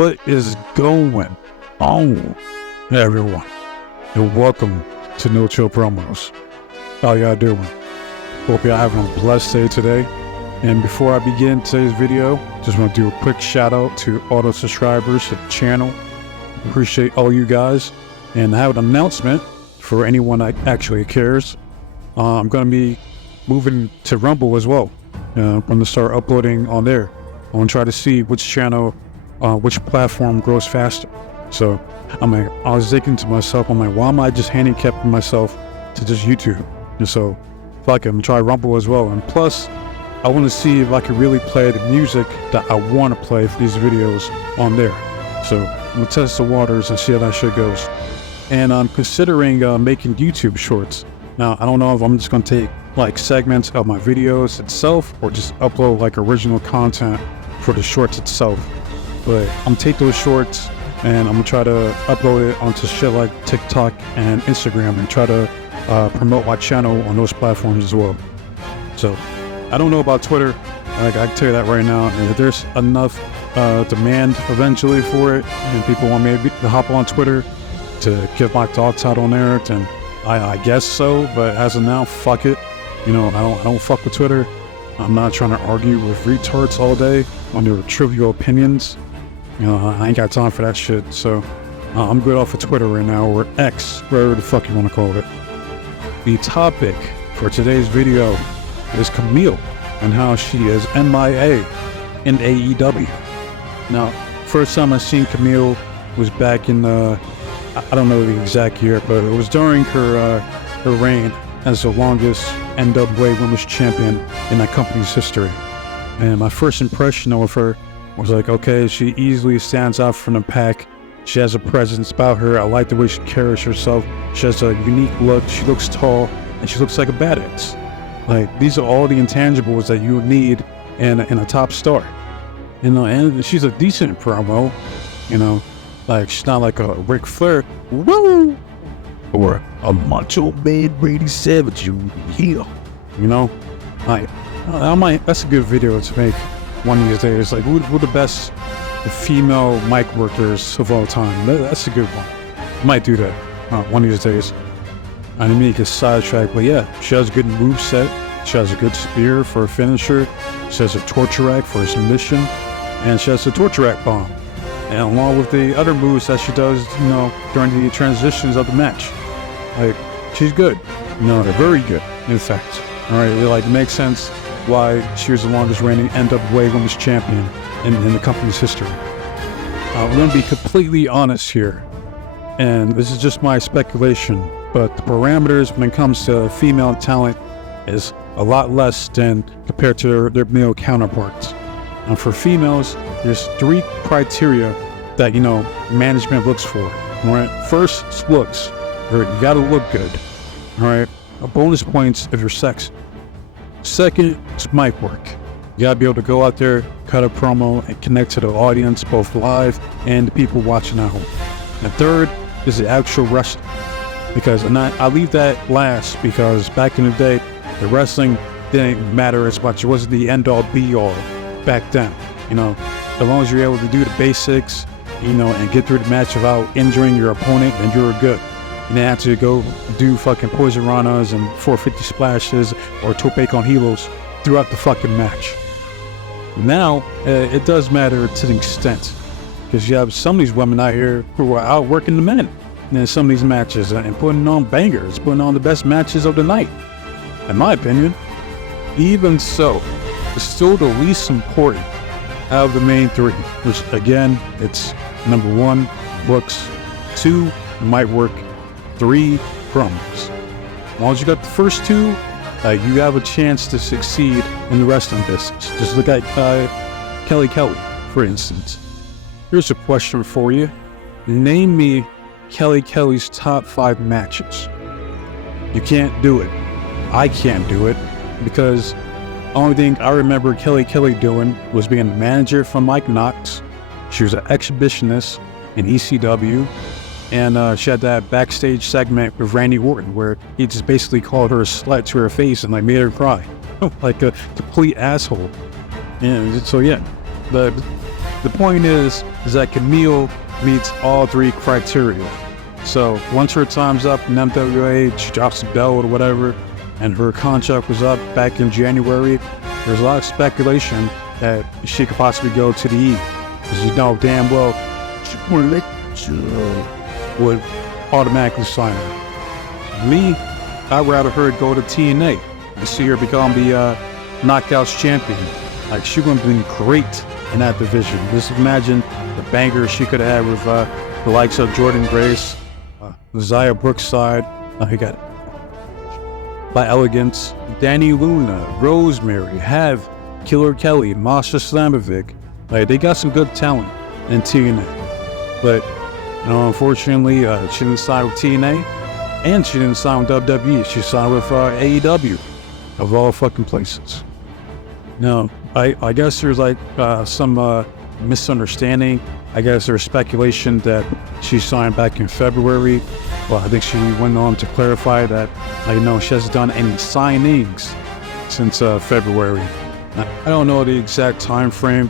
What is going on, everyone? And welcome to No Chill Promos. How y'all doing? Hope y'all having a blessed day today. And before I begin today's video, just want to do a quick shout out to all the subscribers to the channel. Appreciate all you guys. And I have an announcement for anyone that actually cares. I'm going to be moving to Rumble as well. I'm going to start uploading on there. I want to try to see which channel, which platform grows faster. So I was thinking to myself, I'm like, why am I just handicapping myself to just YouTube? And so fuck it, I'm going to try Rumble as well. And plus, I want to see if I can really play the music that I want to play for these videos on there. So I'm going to test the waters and see how that shit goes. And I'm considering making YouTube shorts. Now, I don't know if I'm just going to take like segments of my videos itself or just upload like original content for the shorts itself. But I'm going to take those shorts and I'm going to try to upload it onto shit like TikTok and Instagram and try to promote my channel on those platforms as well. So I don't know about Twitter. Like, I can tell you that right now. And if there's enough demand eventually for it and people want me to hop on Twitter to give my thoughts out on there, then I guess so. But as of now, fuck it. You know, I don't fuck with Twitter. I'm not trying to argue with retards all day on their trivial opinions. You know, I ain't got time for that shit. So I'm good off of Twitter right now, or X, whatever the fuck you want to call it. The topic for today's video is Kamille and how she is MIA in AEW. Now, first time I seen Kamille was back in I don't know the exact year, but it was during her reign as the longest NWA Women's Champion in that company's history. And my first impression of her was like, okay, she easily stands out from the pack. She has a presence about her. I like the way she carries herself. She has a unique look. She looks tall, and she looks like a badass. Like, these are all the intangibles that you need in a top star. You know, and she's a decent promo, you know. Like, she's not like a Ric Flair, woo, or a Macho Man Brady Savage, you know. Like, that's a good video to make one of these days. Like, who are the best female mic workers of all time? That's a good one. I might do that one of these days. I didn't mean to get sidetracked, but yeah, she has a good moveset. She has a good spear for a finisher. She has a torture rack for a submission, and she has a torture rack bomb. And along with the other moves that she does, you know, during the transitions of the match. Like, she's good. You know, they're very good, in fact. All right, it makes sense why she was the longest reigning NWA Women's Champion in the company's history. We're going to be completely honest here, and this is just my speculation, but the parameters when it comes to female talent is a lot less than compared to their male counterparts. And for females, there's 3 criteria that, you know, management looks for. All right, first, it's looks. You gotta look good. All right, a bonus points if you're sexy. Second, it's mic work. You gotta be able to go out there, cut a promo, and connect to the audience, both live and the people watching at home. And third is the actual wrestling. Because, and I leave that last because back in the day, the wrestling didn't matter as much. It wasn't the end-all, be-all back then. You know, as long as you're able to do the basics, you know, and get through the match without injuring your opponent, then you're good. You didn't have to go do fucking poison ranas and 450 splashes or tope con hilos throughout the fucking match. Now, it does matter to an extent, because you have some of these women out here who are outworking the men in some of these matches and putting on bangers, putting on the best matches of the night, in my opinion. Even so, it's still the least important out of the main 3, which again, it's number 1, looks, 2, might work, 3, promos. As long as you got the first 2, you have a chance to succeed in the wrestling business. Just look at Kelly, for instance. Here's a question for you. Name me Kelly's top 5 matches. You can't do it. I can't do it because the only thing I remember Kelly doing was being a manager for Mike Knox. She was an exhibitionist in ECW, and she had that backstage segment with Randy Orton where he just basically called her a slut to her face and like made her cry like a complete asshole. And so yeah, but the point is that Kamille meets all three criteria. So once her time's up in MWA, she drops the belt or whatever, and her contract was up back in January, there's a lot of speculation that she could possibly go to the E. Because you know damn well she would automatically sign her. Me, I'd rather her go to TNA and see her become the Knockouts champion. Like, she would have been great in that division. Just imagine the banger she could have had with the likes of Jordan Grace, Zaya Brookside, he got by Elegance, Danny Luna, Rosemary, Have, Killer Kelly, Masha Slamovic. Like, they got some good talent in TNA. But, you know, unfortunately, she didn't sign with TNA, and she didn't sign with WWE. She signed with AEW, of all fucking places. Now, I guess there's like some misunderstanding. I guess there's speculation that she signed back in February. Well, I think she went on to clarify that, she hasn't done any signings since February. I don't know the exact time frame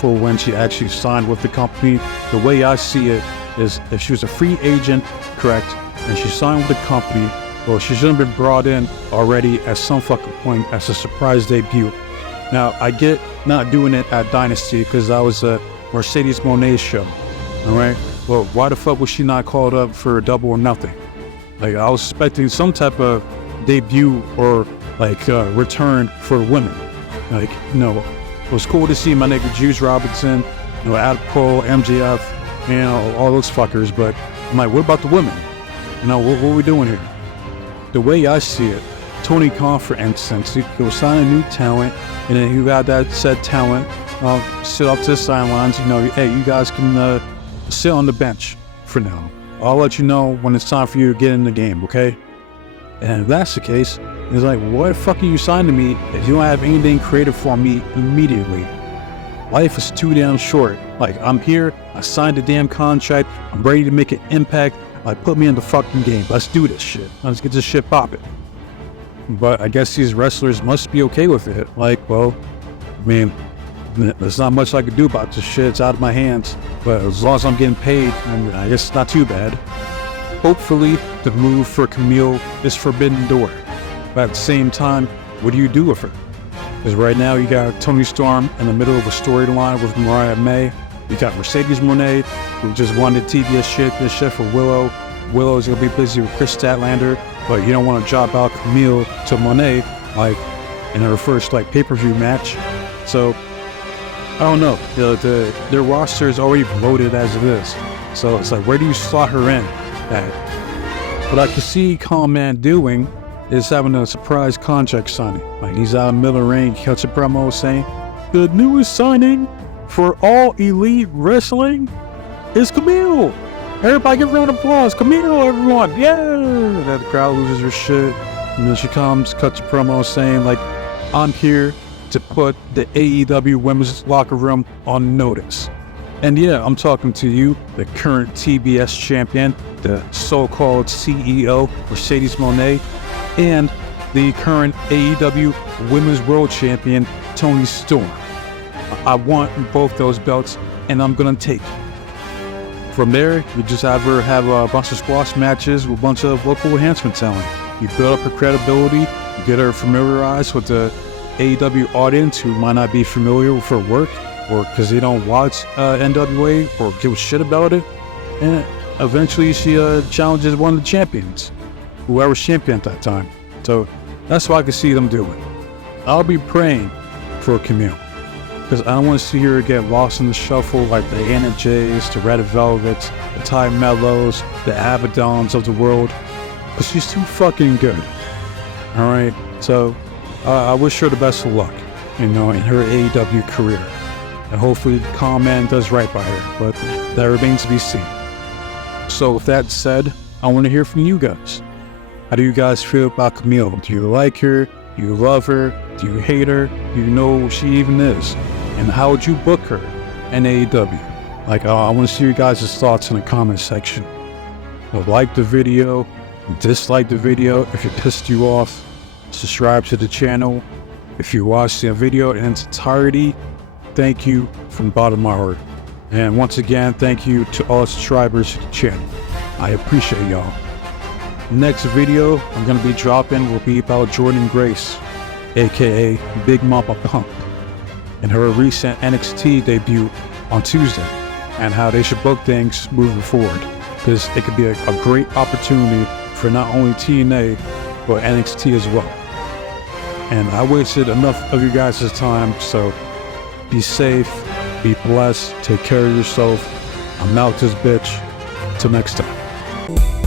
for when she actually signed with the company. The way I see it is, if she was a free agent, correct, and she signed with the company, well, she should have been brought in already at some fucking point as a surprise debut. Now, I get not doing it at Dynasty because that was a Mercedes Moné show, all right? Well, why the fuck was she not called up for Double or Nothing? Like, I was expecting some type of debut or, return for women. Like, it was cool to see my nigga Juice Robinson, Adam Cole, MJF, all those fuckers, but I'm like, what about the women? What are we doing here? The way I see it, Tony Khan, for instance, he was signing new talent, and then you got that said talent sit up to the sidelines. Hey, you guys can sit on the bench for now. I'll let you know when it's time for you to get in the game, okay? And if that's the case, it's like, what the fuck are you signing me if you don't have anything creative for me immediately? Life is too damn short. Like, I'm here, I signed a damn contract, I'm ready to make an impact. Like, put me in the fucking game. Let's do this shit. Let's get this shit popping. But I guess these wrestlers must be okay with it. Like, well, there's not much I could do about this shit. It's out of my hands. But as long as I'm getting paid, I guess it's not too bad. Hopefully, the move for Kamille is Forbidden Door. But at the same time, what do you do with her? Because right now, you got Toni Storm in the middle of a storyline with Mariah May. You got Mercedes Moné, who just won the TBS championship for Willow. Willow's gonna be busy with Chris Statlander, but you don't want to drop out Kamille to Moné, in her first, pay-per-view match. So, I don't know. Their roster is already loaded as it is. So it's like, where do you slot her in at? What I can see Khanman doing is having a surprise contract signing. He's out in the middle of the ring, he cuts a promo saying, the newest signing for All Elite Wrestling is Kamille. Everybody give a round of applause. Kamille, everyone. Yeah. And then the crowd loses her shit. And then she comes, cuts a promo saying, I'm here to put the AEW women's locker room on notice. And yeah, I'm talking to you, the current TBS champion, the so-called CEO, Mercedes Moné, and the current AEW women's world champion, Toni Storm. I want both those belts, and I'm gonna take it. From there, you just have her have a bunch of squash matches with a bunch of local enhancement talent. You build up her credibility, you get her familiarized with the AEW audience who might not be familiar with her work, or because they don't watch NWA or give a shit about it. And eventually she challenges one of the champions, whoever's champion at that time. So that's what I can see them doing. I'll be praying for Kamille, because I don't want to see her get lost in the shuffle like the Anna Jays, the Red Velvets, the Ty Mellos, the Abaddons of the world, because she's too fucking good. Alright, so I wish her the best of luck, in her AEW career. And hopefully Khanman does right by her, but that remains to be seen. So with that said, I want to hear from you guys. How do you guys feel about Kamille? Do you like her? Do you love her? Do you hate her? Do you know who she even is? And how would you book her in AEW? I want to see you guys' thoughts in the comment section. Like the video, dislike the video if it pissed you off. Subscribe to the channel. If you watched the video in its entirety, thank you from the bottom of my heart. And once again, thank you to all subscribers to the channel. I appreciate y'all. Next video I'm going to be dropping will be about Jordan Grace, aka Big Mama Punk, and her recent NXT debut on Tuesday, and how they should book things moving forward, because it could be a great opportunity for not only TNA but NXT as well. And I wasted enough of you guys' time, so be safe, be blessed, take care of yourself. I'm out this bitch. Till next time.